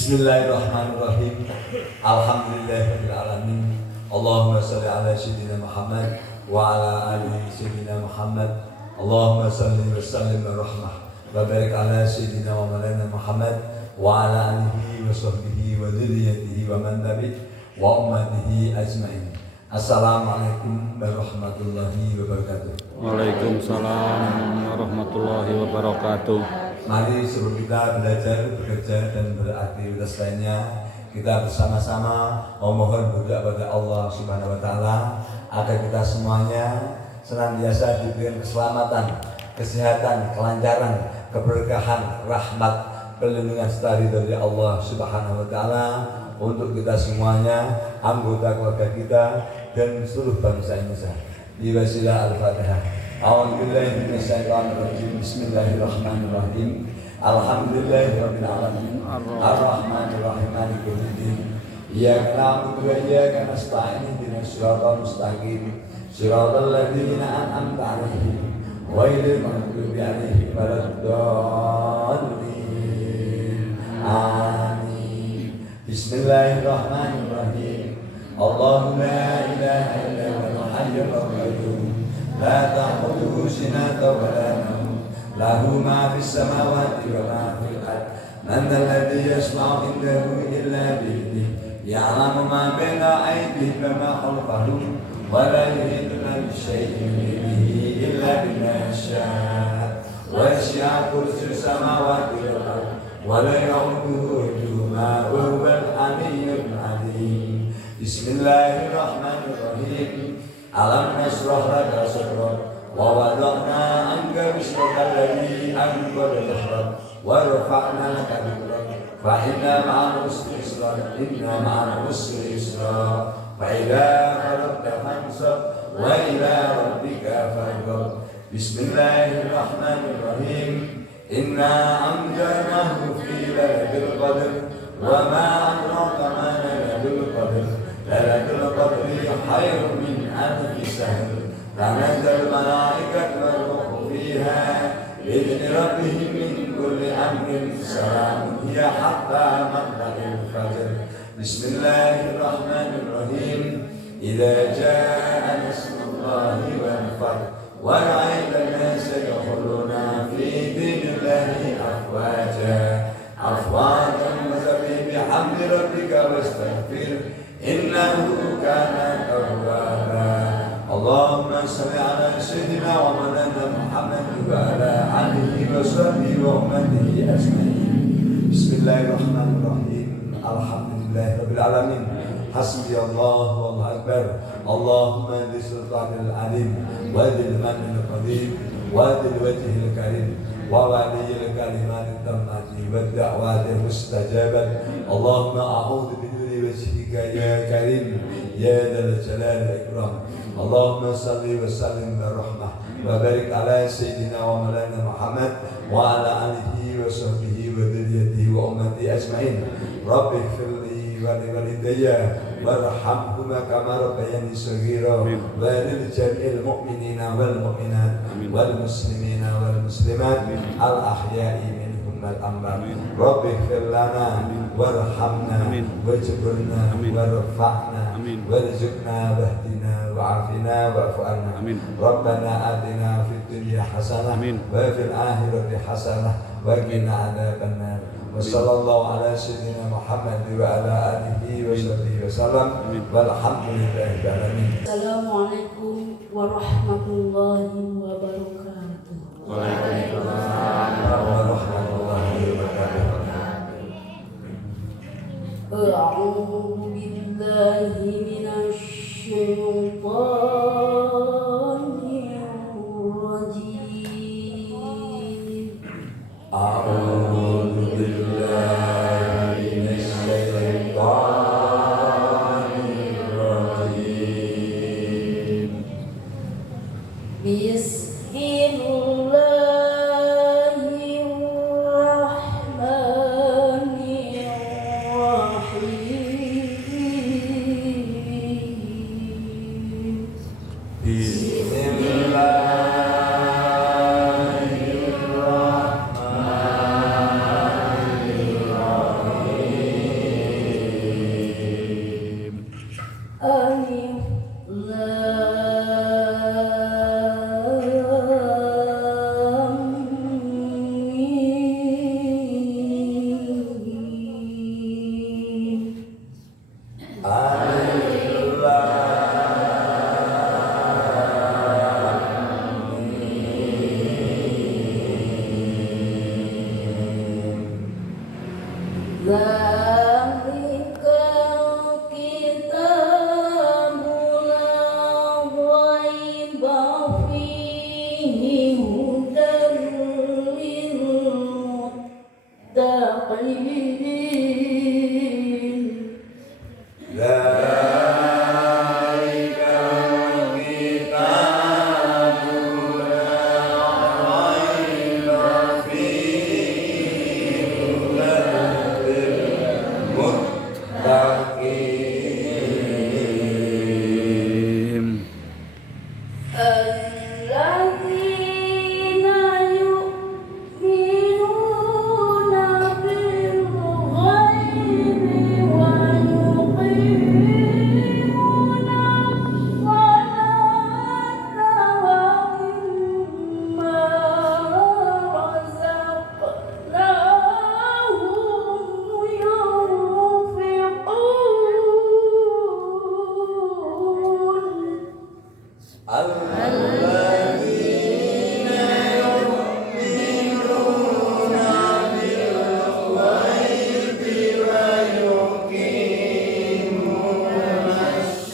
Bismillahirrahmanirrahim. Alhamdulillahirabbil alamin. Allahumma shalli ala sayyidina Muhammad wa ala ali sayyidina Muhammad. Allahumma shalli wa sallim wa rahmah wa barik ala sayyidina wa maulana Muhammad wa ala alihi wa sahbihi wa dzurriyyatihi wa man tabi' wa ummatihi ajmain. Assalamualaikum warahmatullahi wabarakatuh. Waalaikumsalam warahmatullahi wabarakatuh. Mari sebelum kita belajar, bekerja, dan beraktivitas lainnya, kita bersama-sama memohon berdoa kepada Allah Subhanahu wa Ta'ala agar kita semuanya senantiasa diberikan keselamatan, kesehatan, kelancaran, keberkahan, rahmat, perlindungan serta ridha dari Allah Subhanahu wa Ta'ala untuk kita semuanya, anggota keluarga kita, dan seluruh bangsa Indonesia. Bi wasilah Al-Fatihah. A'udzubillahi minasyaitonir rajim. Bismillahirrahmanirrahim. Alhamdulillahirabbil alamin. Arrahmanir rahim. Maliki yaumiddin. Iyyaka na'budu wa iyyaka nasta'in. Ihdinas siratal mustaqim. Siratal ladzina an'amta 'alaihim ghairil maghdubi 'alaihim waladdallin. Amin. Bismillahirrahmanirrahim. Allahu la ilaha illa huwal hayyul qayyum. La ta'khudhuhu sinatun wa la nawm. Lahu ma fis samawati wa ma fil ardh. Man dhal ladzi yashfa'u 'indahu illa bi'idhnihi. Ya'lamu ma baina aydihim wa ma khalfahum wa la yuhituna bi syai'in min ilmihi illa bima yasha'. Wasi'a kursiyyuhu samawati wal ardh wa la ya'uduhu hifdhuhuma wa huwal 'aliyyul 'azim. Bismillahirrahmanirrahim. Alam nashrah laka sadrak wa wada'na anka wizraka alladhi anqadha dhahrak wa rafa'na laka dhikrak fa inna ma'al usri yusra inna ma'al usri yusra fa idza faragta fansab wa ila rabbika farghab. Bismillahirrahmanirrahim. Inna anzalnahu fi lailatul qadr wa ma adraka ma lailatul qadr. Lailatul qadri khairun min alfi shahr. Tanazzalul malaikatu war-ruhu fiha bi'izni rabbihim min kulli amrin. Salamun hiya hatta matla'il fajr. Bismillahirrahmanirrahim. Idza jaa'a nasrullahi wal fath wa ra'aita an-nasa yadkhuluna fi dinillahi afwaja fasabbih bihamdi rabbika wastaghfir innahu kana tawwaba. Allahumma shalli ala sayyidina wa maulana Muhammad wa ala alihi wa sahbihi wa ummatihi ajmain. Bismillahirrahmanirrahim. Alhamdulillahirabbil alamin. Hasbiyallahu wallahu akbar. Allahumma bi sultanil alim wa bil manil qadim wa bil wajhil karim wa waliyil kalimatit tammati wa da'watil mustajabat. Allahumma a'udzu wajhika ya karim ya dzal jalali wal ikram. Allahumma shalli wa sallim wa rahmah wa barik ala sayyidina wa maulana Muhammad wa ala alihi wa sahbihi wa dzurriyyatihi wa ummati ajmain. Rabbi ighfirli wa li walidayya warhamhuma kama rabbayani shaghira wa lil jami'il mu'minina wal mu'minat wal muslimina wal muslimat al ahya'i al-ambar. Rabbi ighfir lana warhamna wajburna warfa'na warzuqna wahdina wa'afina wa'fu anna. Rabbana atina fid dunya hasanah wa fil akhirati hasanah wa qina adzabannar. Wa sallallahu ala sayyidina Muhammad wa ala alihi wa sahbihi wasallam walhamdulillahi rabbil alamin. Assalamualaikum warahmatullahi wabarakatuh. Waalaikumsalam warahmatullahi wabarakatuh. A'udzu billahi minasy syaithanir rajim. A'udzu billahi minasy syaithanir rajim. Zalikal kitabu la raiba fihi hudan lil muttaqin. Zalikal kitabu la raiba fihi hudan lil muttaqin. Alladzina yu'minuna bil ghaibi wa yuqimuna as-salata wa mimma razaqnahum yunfiqun. Alladzina yu'minuna bil ghaibi wa yuqimunas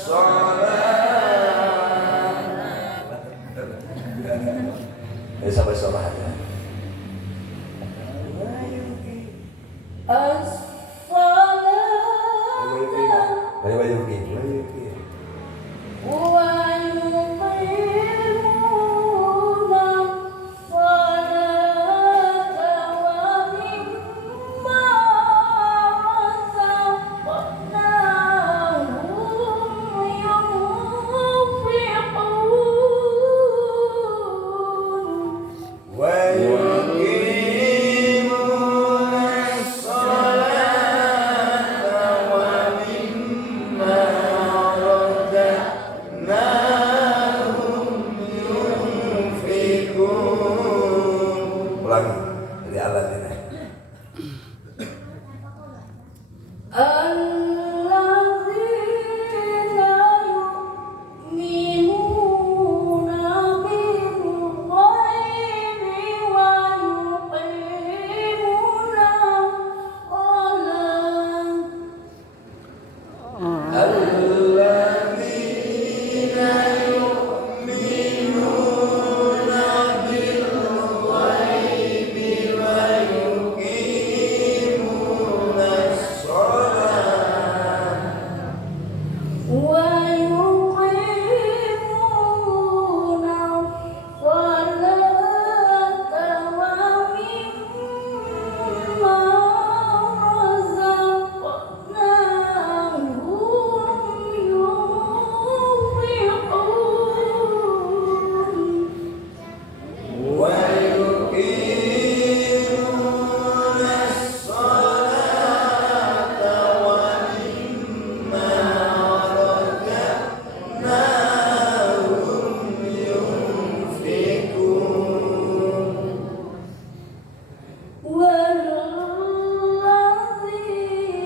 shalah. Sampai sholat ya. As-salata Wa yuqim. wa yuqimuna as-salata wa mimma razaqnahum yunfiqun. Wa yuqimunas sholata wa mimma razaqnahum yunfiqun. Ulangi dari alladzina. Alladzina yu'minuna bil ghaibi wa yuqimuna as-salata. Alladzina yu'minuna bil ghaibi wa yuqimunas shalah. Wa yuqimuna as-salata wa mimma razaqnahum yunfiqun. Wa yuqimunas sholata wa mimma razaqnahum yunfiqun.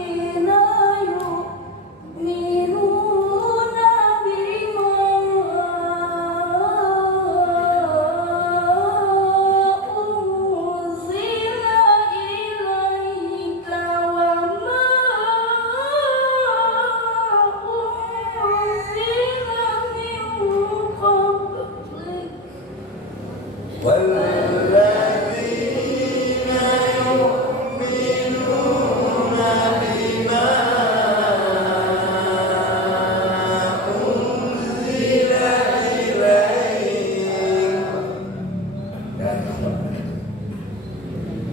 Walladzina yu'minuna bima unzila ilaika wa ma unzila min qablik. Walladzina yu'minuna bima unzila ilaika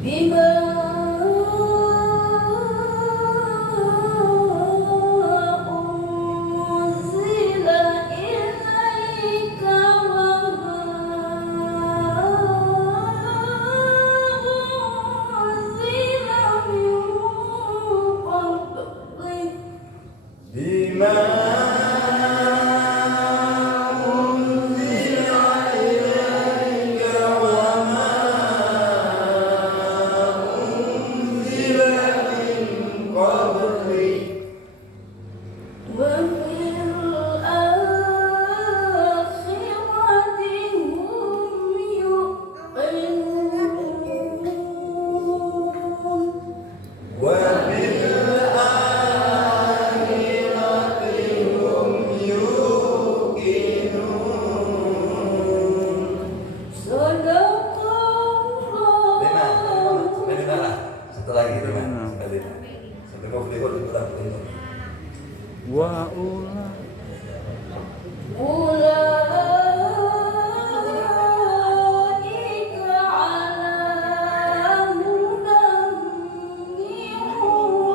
Bima unzila ilaika wa ma unzila min qablik. bima unzila ilaika wa ma unzila min qablik. Wa fil akhirati hum yuqinun. Wa bil orang berlindung. Wa ula Ulaika ala hudan min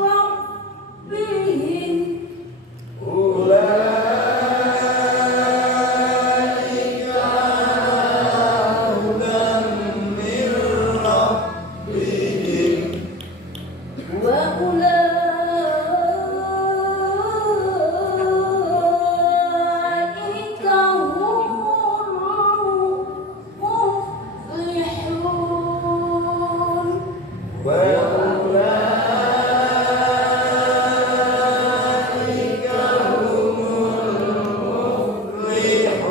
rabbihim. Ulaika hudan min rabbihim. Wa ulaika humul muflihun. Wa ulaika humul muflihun.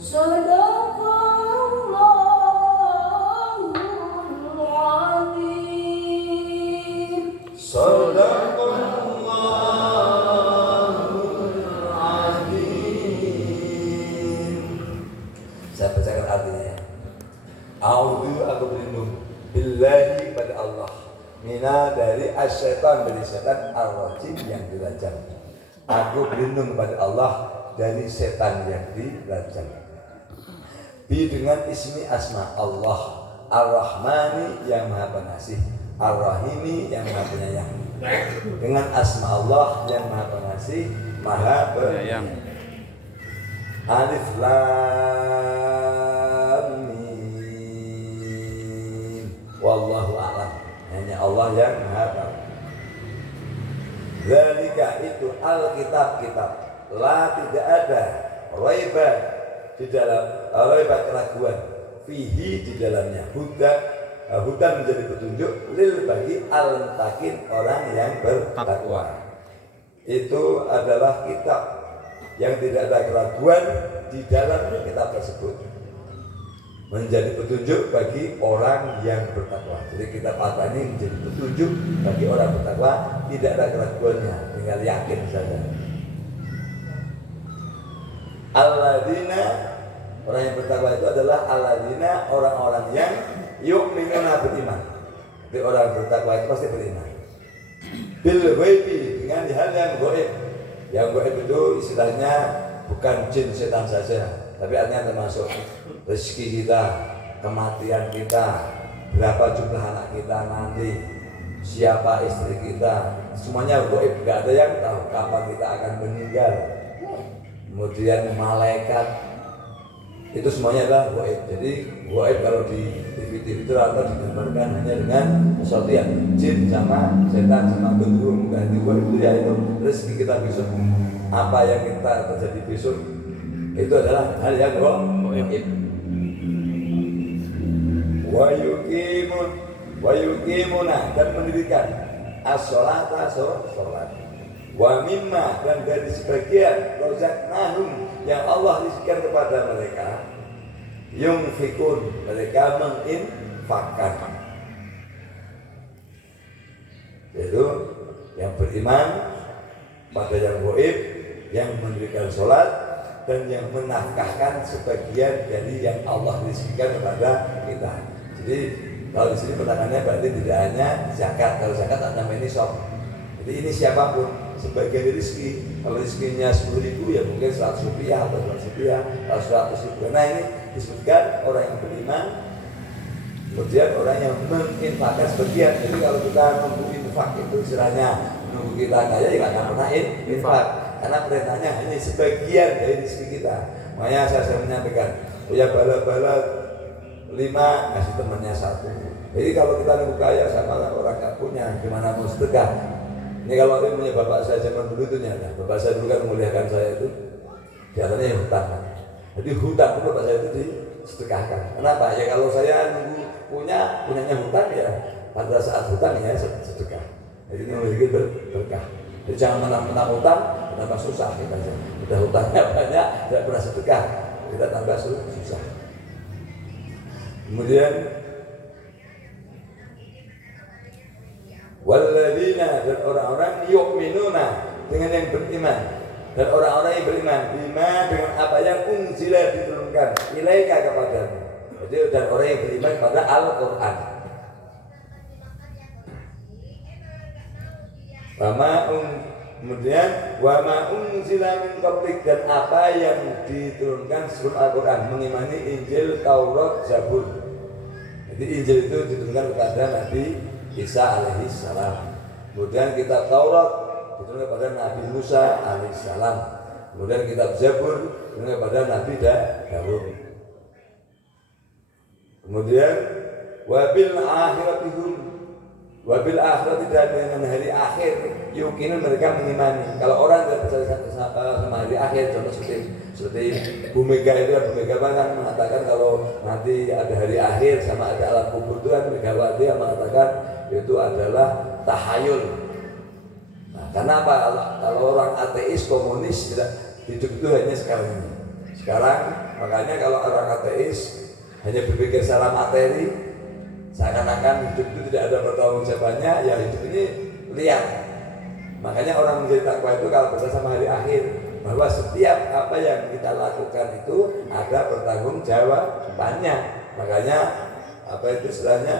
Sadaqallahul azim. Shadaqallahul azim. Saya bacakan artinya ya. A'udzu, aku berlindung billahi pada Allah, mina dari asyaitan, dari setan ar-rajim yang dirajam. Aku berlindung kepada Allah dari setan yang dirajam. Bi dengan ismi asma Allah, Ar-Rahmani yang Maha Pengasih, Ar-Rahimi yang Maha Penyayang. Dengan asma Allah yang Maha Pengasih, Maha Penyayang. Alif Lam Mim. Wallahu a'lam. Hanya Allah yang Maha tahu. Zalika itu Alkitab, kitab. La, tidak ada raiba di dalam raiba, keraguan, fihi di dalamnya. Hudan menjadi petunjuk lil bagi al-takin, orang yang bertakwa. Itu adalah kitab yang tidak ada keraguan di dalam kitab tersebut, menjadi petunjuk bagi orang yang bertakwa. Jadi kitab apa ini menjadi petunjuk bagi orang bertakwa, tidak ada keraguannya, tinggal yakin saja. Alladzina, orang yang bertakwa itu adalah alladzina, orang-orang yang yu'minuna beriman. Jadi orang bertakwa itu pasti beriman. Bil ghaibi, dengan hal yang gaib. Yang gaib itu istilahnya bukan jin setan saja, tapi artinya termasuk rezeki kita, kematian kita, berapa jumlah anak kita nanti, siapa istri kita, semuanya gaib. Tidak ada yang tahu kapan kita akan meninggal. Kemudian malaikat, itu semuanya adalah gaib. Jadi gaib kalau di TV itu rata digambarkan hanya dengan sesuatu yang jin sama setan sama gendrum. Dan itu gaib itu ya itu rezeki kita besok. Apa yang kita terjadi besok itu adalah hal yang gaib. Wa yuqimuna, dan mendirikan as-sholata, sholat. Wa mimma, dan dari sebagian rozaqnahum yang Allah rizkikan kepada mereka, yunfikun, mereka menginfakkan. Yaitu yang beriman pada yang gaib, yang mendirikan sholat, dan yang menafkahkan sebagian dari yang Allah rizkikan kepada kita. Jadi kalau di sini pertanyaannya berarti tidak hanya zakat. Kalau zakat ada nisab. Jadi ini siapapun, sebagian dari rezeki. Kalau rezekinya 10.000 ya mungkin 100 rupiah atau 200 rupiah atau 100 ribu. Nah ini disebutkan orang yang beriman, kemudian orang yang menginfakkan sebagian. Jadi kalau kita nunggu infak itu istilahnya nunggu kita kaya, ya nggak akan pernah infak. Karena perintahnya hanya sebagian dari rezeki kita. Makanya saya menyampaikan, ya bala-bala 5 kasih temannya 1. Jadi kalau kita nunggu kaya sama orang nggak punya, gimana mau sedekah? Ini kalau punya bapak saya zaman dulu itu nyata. Bapak saya dulu kan memuliakan saya itu biasanya hutang. Jadi hutang itu bapak saya itu disedekahkan. Kenapa? Ya kalau saya nunggu punyanya hutang ya pada saat hutang ya sedekah. Jadi ini memiliki berkah. Jadi jangan menang-menang hutang, tambah susah kita aja. Udah hutangnya banyak, tidak pernah sedekah, kita tambah susah. Kemudian walladzina, dan orang-orang yu'minuna, dengan yang beriman, dan orang-orang yang beriman bima, dengan apa yang unzila, diturunkan ilaika kepadamu. Jadi dan orang yang beriman pada Al-Qur'an. Kemudian wa ma unzila min qablik, dan apa yang diturunkan sebelum Al-Qur'an, mengimani Injil, Taurat, Zabur. Jadi Injil itu diturunkan kepada Nabi Isa alaihi salam. Kemudian kitab Taurat diturunkan kepada Nabi Musa alaihi salam. Kemudian kitab Zabur diturunkan kepada Nabi Daud. Kemudian wabil akhiratihum, wabil akhirat, tidak dengan hari akhir, yukinun, mereka mengimani. Kalau orang tidak percaya sama hari akhir, contoh seperti Bu Mega itu, Bu Mega kan mengatakan kalau nanti ada hari akhir sama ada alam kubur, itu kan Megawati yang mengatakan itu adalah tahayul. Nah, karena apa? Kalau orang ateis, komunis, tidak hidup itu hanya sekarang ini. Sekarang makanya kalau orang ateis hanya berpikir secara materi, seakan-akan hidup itu tidak ada pertanggungjawabannya, ya hidup ini liar. Makanya orang menjadi takwa itu kalau percaya sama hari akhir, bahwa setiap apa yang kita lakukan itu ada pertanggungjawabannya. Makanya apa itu istilahnya,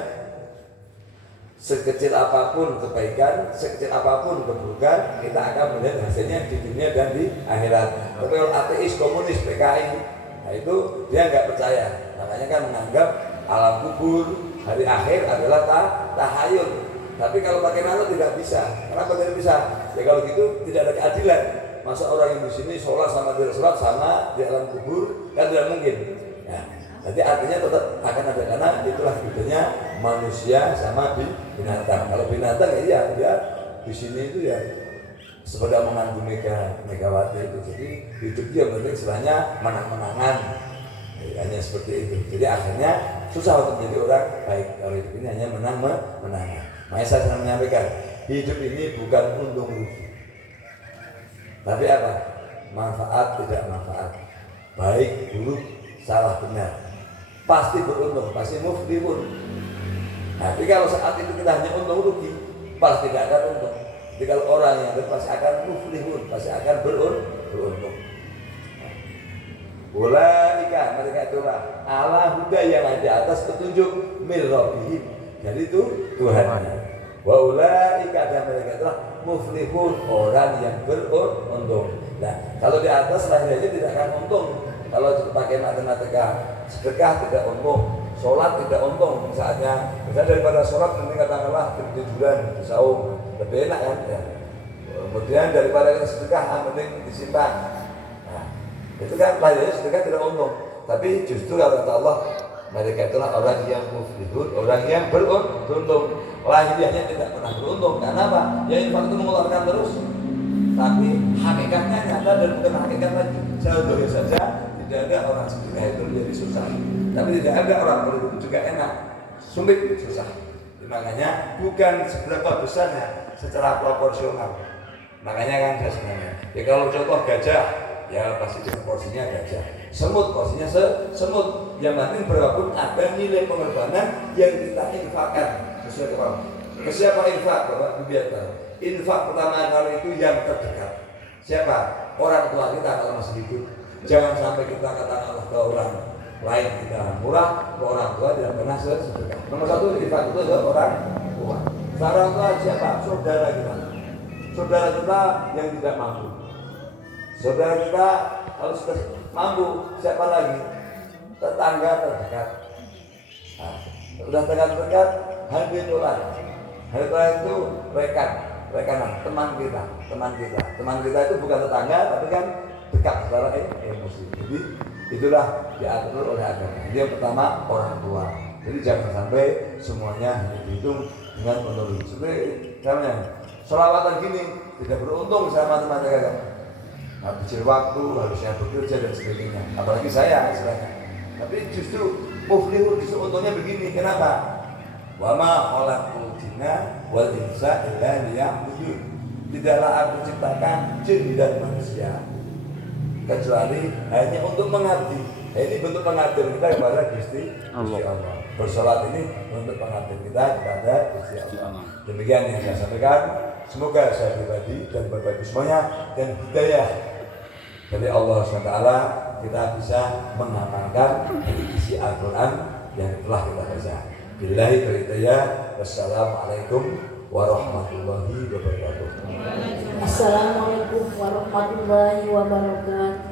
sekecil apapun kebaikan, sekecil apapun keburukan, kita akan melihat hasilnya di dunia dan di akhirat. Tapi kalau ateis, komunis, PKI, nah itu dia nggak percaya. Makanya kan menganggap alam kubur, hari akhir adalah tahayul. Tapi kalau pakai nano tidak bisa. Kenapa tidak bisa? Ya kalau gitu tidak ada keadilan. Masa orang yang di sini sholat sama tidak sholat sama di alam kubur, kan tidak mungkin. Ya, jadi artinya tetap akan ada, karena itulah bedanya manusia sama binatang. Kalau binatang ya iya, dia di sini itu ya seperti menanggung Megawati itu. Jadi hidup dia penting istilahnya menang-menangan. Hanya seperti itu. Jadi akhirnya susah untuk menjadi orang baik. Kalau hidup ini hanya menang-menangan. Makanya saya sering menyampaikan, hidup ini bukan untung rugi, tapi apa? Manfaat tidak manfaat, baik buruk, salah benar, pasti beruntung, pasti muflihun. Tapi kalau saat itu kita hanya untung rugi, pasti tidak akan untung. Jadi kalau orang yang pasti akan muflihun, pasti akan beruntung. Ulaika, mereka itulah ala huda, yang ada atas petunjuk min rabbihim, jadi itu Tuhannya. Wa ulaika, dan mereka itulah muflihun, orang yang beruntung. Nah, kalau di atas lahirnya tidak akan untung. Kalau pakai matematika, sedekah tidak untung, sholat tidak untung. Misalnya daripada sholat nanti katakanlah tiduran di saung, lebih enak kan ya. Kemudian daripada sedekah mending disimpan. Nah, itu kan lahirnya sedekah tidak untung. Tapi justru kalau kata Allah, mereka itulah orang yang muflihun, orang yang beruntung. Lahiriahnya tidak pernah beruntung. Karena apa? Ya infak itu mengeluarkan terus, tapi hakikatnya nyata dan bukan hakikat lagi. Contohnya saja, tidak ada orang sedekah itu menjadi susah, tapi tidak ada orang beruntung juga enak, sulit, susah. Makanya bukan seberapa besarnya, secara proporsional. Makanya kan saya sebenarnya, ya kalau contoh gajah, ya pasti porsinya gajah. Semut porsinya semut. Yang penting berapapun ada nilai pengorbanan yang kita infakkan sesuai kemampuan. Ke siapa infak? Bapak biar tahu. Infak pertama kali itu yang terdekat. Siapa? Orang tua kita kalau masih hidup. Jangan sampai kita katakanlah ke orang lain kita murah, ke orang tua tidak pernah sedekah. Nomor satu infak itu adalah orang tua. Orang tua siapa? Saudara kita. Saudara kita yang tidak mampu. Saudara kita kalau sudah mampu, siapa lagi? Tetangga terdekat. Nah, sudah terdekat, habitulah. Habitulah itu rekanan, teman kita. Teman kita itu bukan tetangga, tapi kan dekat secara emosi. Jadi itulah diatur oleh agama. Jadi yang pertama orang tua. Jadi jangan sampai semuanya dihitung dengan menurut. Seperti misalnya selawatan gini tidak beruntung sama teman kita. Habis waktu, harusnya bekerja dan sebagainya. Apalagi saya istilahnya. Tapi justru muflihun, justru untungnya begini. Kenapa? Wa ma khalaqul jinna wal insa illa liya'budun. Tidaklah aku ciptakan jin dan manusia kecuali hanya untuk mengabdi. Nah, ini bentuk pengabdian kita kepada Gusti Allah. Bersolat ini bentuk pengabdian kita kepada Gusti Allah. Demikian yang saya sampaikan. Semoga saya pribadi dan Bapak Ibu semuanya dan hidayah dari Allah SWT kita bisa mengamalkan isi Al-Quran yang telah kita baca. Billahi taufiq. Wassalamualaikum warahmatullahi wabarakatuh. Assalamualaikum warahmatullahi wabarakatuh.